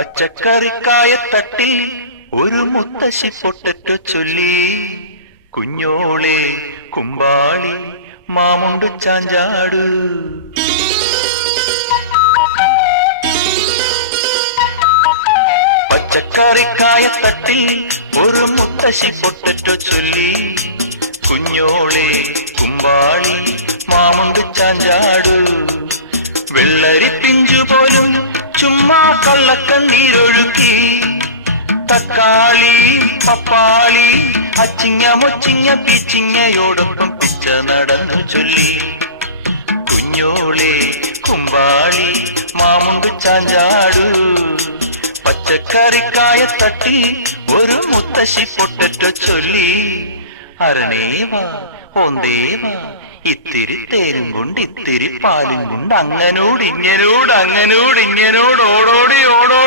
പച്ചക്കറിക്കായത്തട്ടിൽ ഒരു മുത്തശ്ശി പൊട്ടറ്റോ ചൊല്ലി. കുഞ്ഞോളെ കുമ്പാളി മാമുണ്ടു ചാഞ്ചാടു. പച്ചക്കറിക്കായത്തട്ടിൽ ഒരു മുത്തശ്ശി പൊട്ടറ്റോ ചൊല്ലി. കുഞ്ഞോളെ കുമ്പാളി മാമുണ്ടു ചാഞ്ചാടു. വെള്ളരി പിഞ്ചു പോലും ചുമ്മാ കള്ളക്കണ്ണീരൊഴുക്കി. തക്കാളി പപ്പാളി അച്ചിങ്ങ മൊച്ചിങ്ങ പീച്ചിങ്ങയോടൊപ്പം പിച്ച നടന്നു ചൊല്ലി. കുഞ്ഞോളെ കുമ്പാളി മാമുണ്ടു ചാഞ്ചാടു. പച്ചക്കറിക്കായത്തട്ടി ഒരു മുത്തശ്ശി പൊട്ടറ്റോ ചൊല്ലി. അരണേവാ ഓന്തേവാ ഇത്തിരി തേരും കൊണ്ട് ഇത്തിരി പാലും കൊണ്ട് അങ്ങനോട് ഇങ്ങനോട് ഓടോടി ഓടോ.